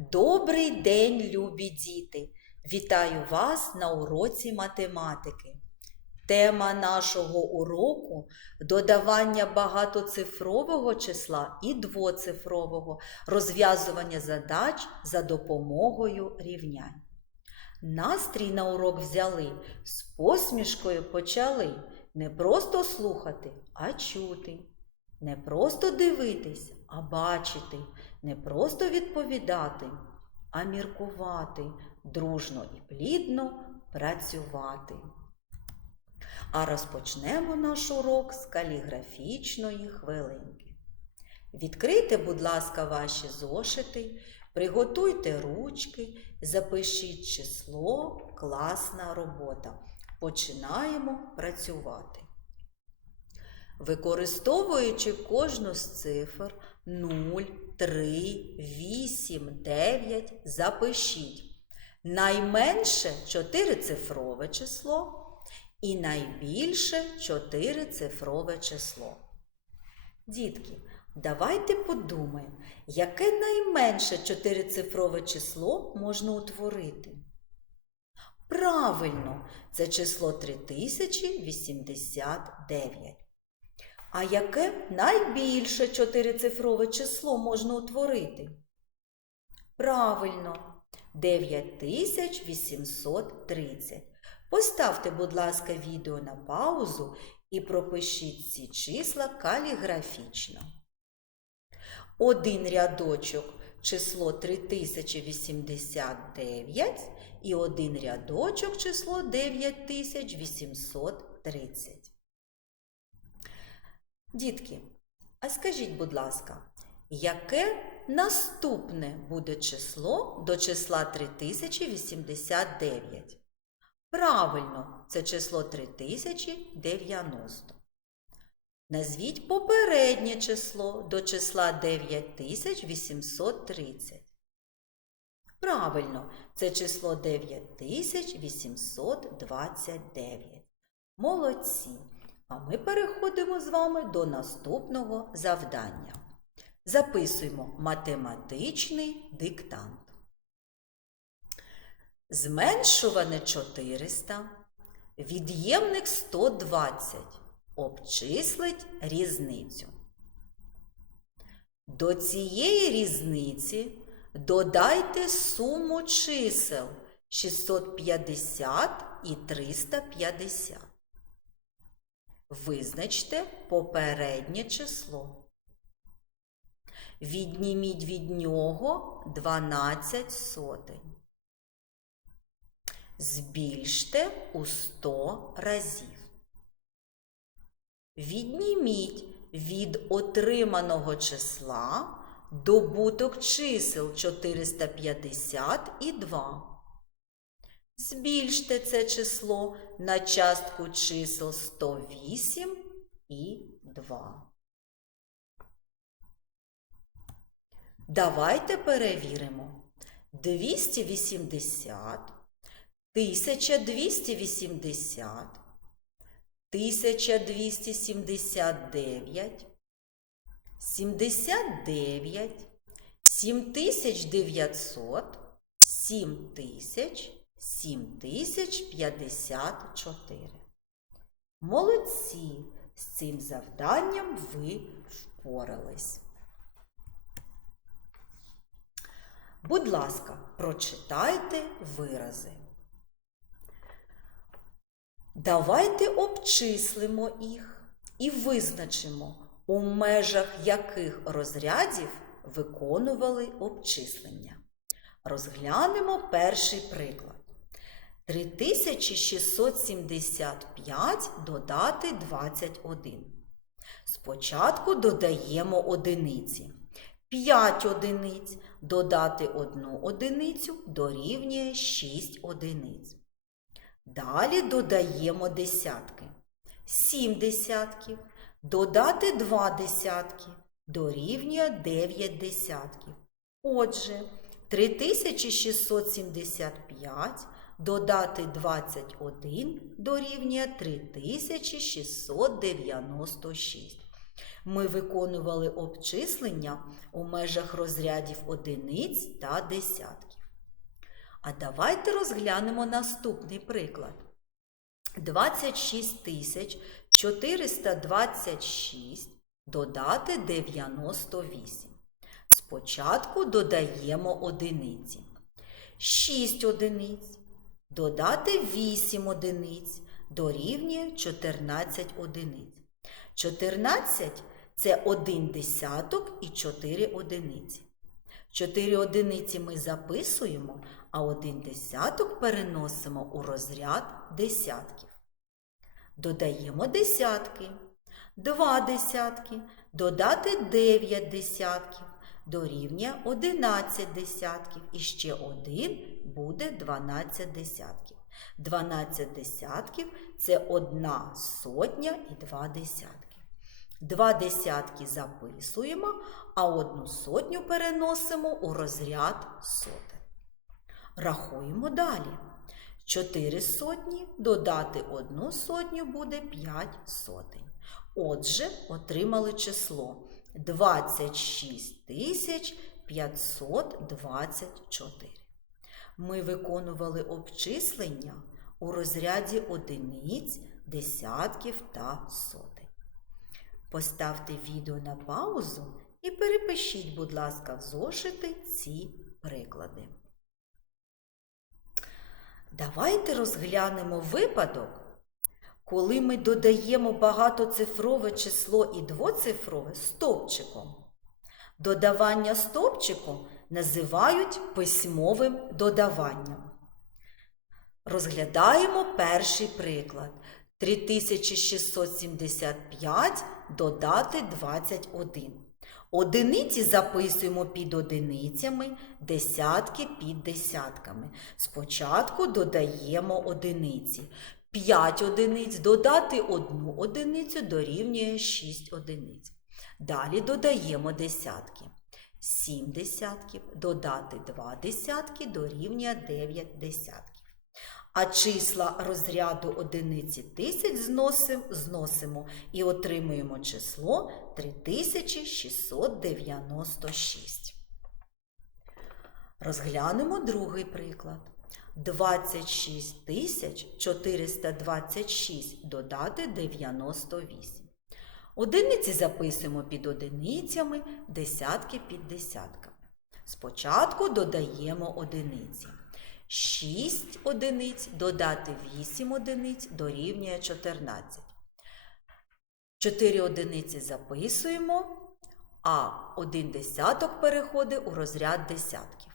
Добрий день, любі діти! Вітаю вас на уроці математики. Тема нашого уроку додавання багатоцифрового числа і двоцифрового, розв'язування задач за допомогою рівнянь. Настрій на урок взяли, з посмішкою почали не просто слухати, а чути. Не просто дивитись, а бачити, не просто відповідати, а міркувати, дружно і плідно працювати. А розпочнемо наш урок з каліграфічної хвилинки. Відкрийте, будь ласка, ваші зошити, приготуйте ручки, запишіть число, класна робота. Починаємо працювати. Використовуючи кожну з цифр 0, 3, 8, 9, запишіть найменше чотирицифрове число і найбільше чотирицифрове число. Дітки, давайте подумаємо, яке найменше чотирицифрове число можна утворити. Правильно, це число 3089. А яке найбільше чотирицифрове число можна утворити? Правильно, 9830. Поставте, будь ласка, відео на паузу і пропишіть ці числа каліграфічно. Один рядочок число 3089 і один рядочок число 9830. Дітки, а скажіть, будь ласка, яке наступне буде число до числа 3089? Правильно, це число 3090. Назвіть попереднє число до числа 9830. Правильно, це число 9829. Молодці! А ми переходимо з вами до наступного завдання. Записуємо математичний диктант. Зменшуване 400, від'ємник 120. Обчислить різницю. До цієї різниці додайте суму чисел 650 і 350. Визначте попереднє число. Відніміть від нього 12 сотень. Збільште у 100 разів. Відніміть від отриманого числа добуток чисел 450 і 2. Збільште це число на частку чисел 108 і 2. Давайте перевіримо. 280, 1280, 1279, 79, 7900, 7000, 7054. Молодці! З цим завданням ви впорались. Будь ласка, прочитайте вирази. Давайте обчислимо їх і визначимо, у межах яких розрядів виконували обчислення. Розглянемо перший приклад. 3675 додати 21. Спочатку додаємо одиниці. 5 одиниць додати 1 одиницю дорівнює 6 одиниць. Далі додаємо десятки. 7 десятків додати 2 десятки дорівнює 9 десятків. Отже, 3675 додати 21 дорівнює 3696. Ми виконували обчислення у межах розрядів одиниць та десятків. А давайте розглянемо наступний приклад. 26 426 додати 98. Спочатку додаємо одиниці. 6 одиниць додати 8 одиниць дорівнює 14 одиниць. 14 це 1 десяток і 4 одиниці. 4 одиниці ми записуємо, а 1 десяток переносимо у розряд десятків. Додаємо десятки. 2 десятки додати 9 десятків дорівнює 11 десятків. І ще один буде 12 десятків. 12 десятків це одна сотня і 2 десятки. Два десятки записуємо, а одну сотню переносимо у розряд сотень. Рахуємо далі. 4 сотні додати одну сотню буде 5 сотень. Отже, отримали число 26 тисяч 524. Ми виконували обчислення у розряді одиниць, десятків та сотень. Поставте відео на паузу і перепишіть, будь ласка, в зошити ці приклади. Давайте розглянемо випадок, коли ми додаємо багатоцифрове число і двоцифрове стовпчиком. Додавання стовпчиком називають письмовим додаванням. Розглядаємо перший приклад. 3675 додати 21. Одиниці записуємо під одиницями, десятки під десятками. Спочатку додаємо одиниці. 5 одиниць додати 1 одиницю дорівнює 6 одиниць. Далі додаємо десятки. 7 десятків додати 2 десятки дорівнює 9 десятків. А числа розряду одиниці тисяч зносимо, зносимо і отримуємо число 3696. Розглянемо другий приклад. 26 426 додати 98. Одиниці записуємо під одиницями, десятки під десятками. Спочатку додаємо одиниці. 6 одиниць додати 8 одиниць дорівнює 14. 4 одиниці записуємо, а 1 десяток переходить у розряд десятків.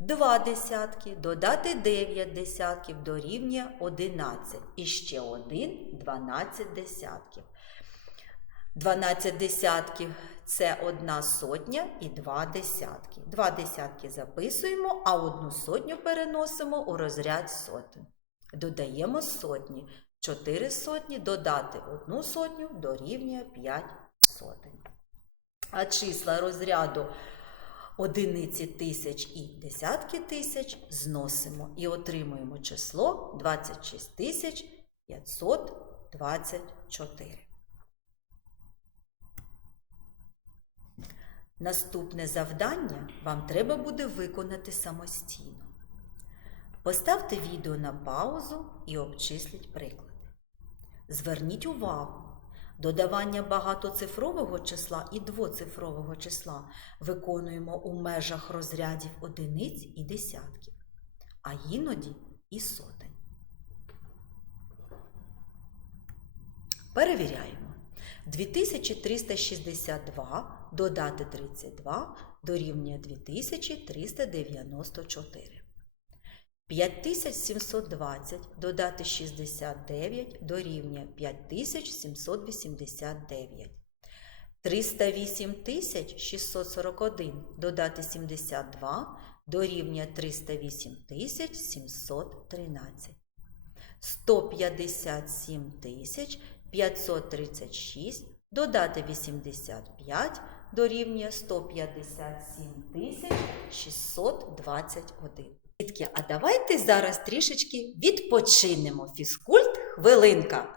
2 десятки додати 9 десятків дорівнює 11. І ще 1 12 десятків. 12 десятків це одна сотня і два десятки. Два десятки записуємо, а одну сотню переносимо у розряд сотень. Додаємо сотні. 4 сотні додати одну сотню дорівнює 5 сотень. А числа розряду одиниці тисяч і десятки тисяч зносимо і отримуємо число 26 524. Наступне завдання вам треба буде виконати самостійно. Поставте відео на паузу і обчисліть приклади. Зверніть увагу, додавання багатоцифрового числа і двоцифрового числа виконуємо у межах розрядів одиниць і десятків, а іноді і сотень. Перевіряємо. 2362 додати 32 дорівнює 2394. 5720 додати 69 дорівнює 5789. 308 641 додати 72 дорівнює 308 713. 157 536 додати 85 дорівнює 157 621. Дітки, а давайте зараз трішечки відпочинемо. Фізкульт хвилинка.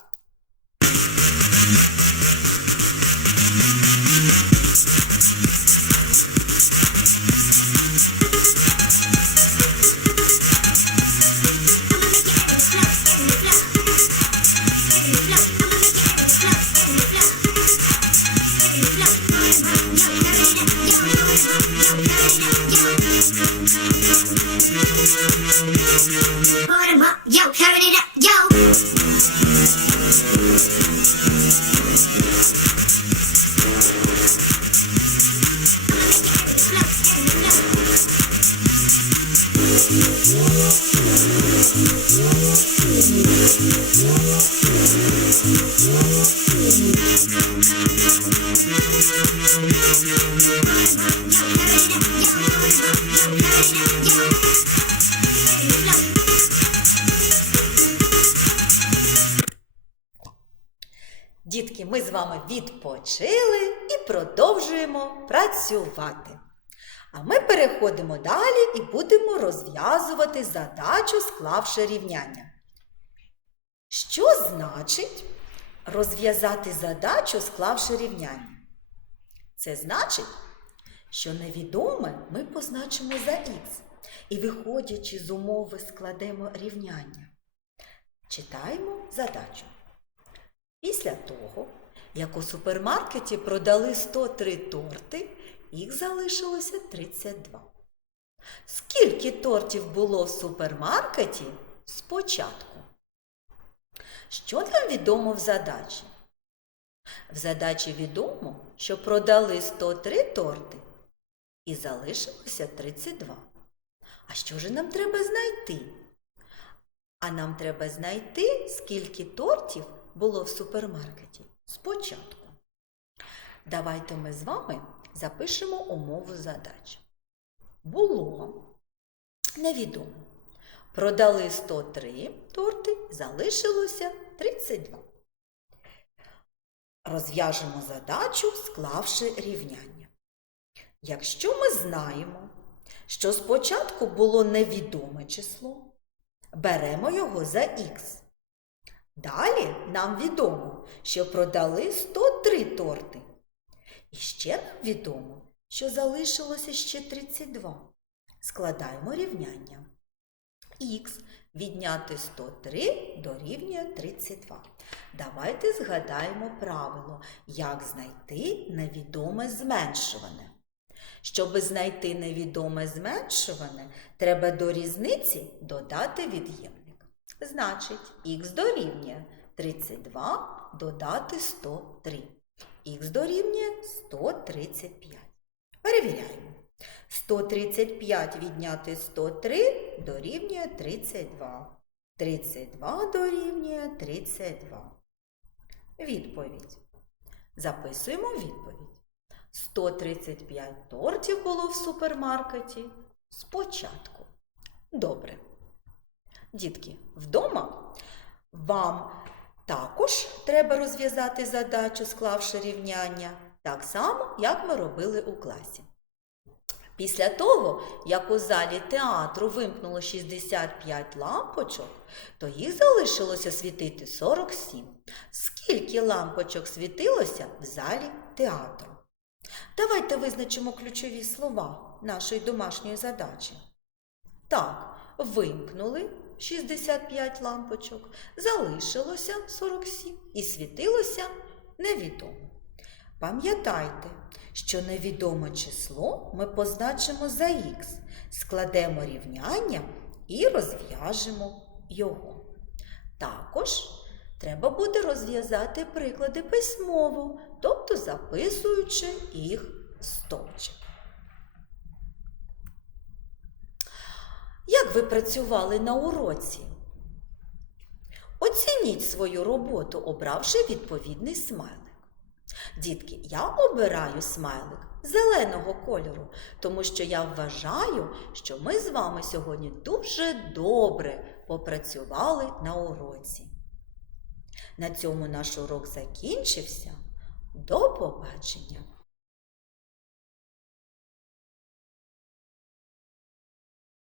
Дітки, ми з вами відпочили і продовжуємо працювати. А ми переходимо далі і будемо розв'язувати задачу, склавши рівняння. Що значить розв'язати задачу, склавши рівняння? Це значить, що невідоме ми позначимо за х і, виходячи з умови, складемо рівняння. Читаємо задачу. Після того, як у супермаркеті продали 103 торти, їх залишилося 32. Скільки тортів було в супермаркеті спочатку? Що нам відомо в задачі? В задачі відомо, що продали 103 торти і залишилося 32. А що ж нам треба знайти? А нам треба знайти, скільки тортів було в супермаркеті спочатку. Давайте ми з вами запишемо умову задачі. Було невідомо. Продали 103 торти, залишилося 32. Розв'яжемо задачу, склавши рівняння. Якщо ми знаємо, що спочатку було невідоме число, беремо його за х. Далі нам відомо, що продали 103 торти. І ще нам відомо, що залишилося ще 32. Складаємо рівняння. Х відняти 103 дорівнює 32. Давайте згадаємо правило, як знайти невідоме зменшуване. Щоби знайти невідоме зменшуване, треба до різниці додати від'ємник. Значить, х дорівнює 32 додати 103. Х дорівнює 135. Перевіряємо. 135 відняти 103 дорівнює 32. 32 дорівнює 32. Відповідь. Записуємо відповідь. 135 тортів було в супермаркеті спочатку. Добре. Дітки, вдома вам також треба розв'язати задачу, склавши рівняння, так само, як ми робили у класі. Після того, як у залі театру вимкнуло 65 лампочок, то їх залишилося світити 47. Скільки лампочок світилося в залі театру? Давайте визначимо ключові слова нашої домашньої задачі. Так, вимкнули 65 лампочок, залишилося 47 і світилося невідомо. Пам'ятайте, що невідоме число ми позначимо за х, складемо рівняння і розв'яжемо його. Також треба буде розв'язати приклади письмово, тобто записуючи їх в стовпчик. Як ви працювали на уроці? Оцініть свою роботу, обравши відповідний смайлик. Дітки, я обираю смайлик зеленого кольору, тому що я вважаю, що ми з вами сьогодні дуже добре попрацювали на уроці. На цьому наш урок закінчився. До побачення!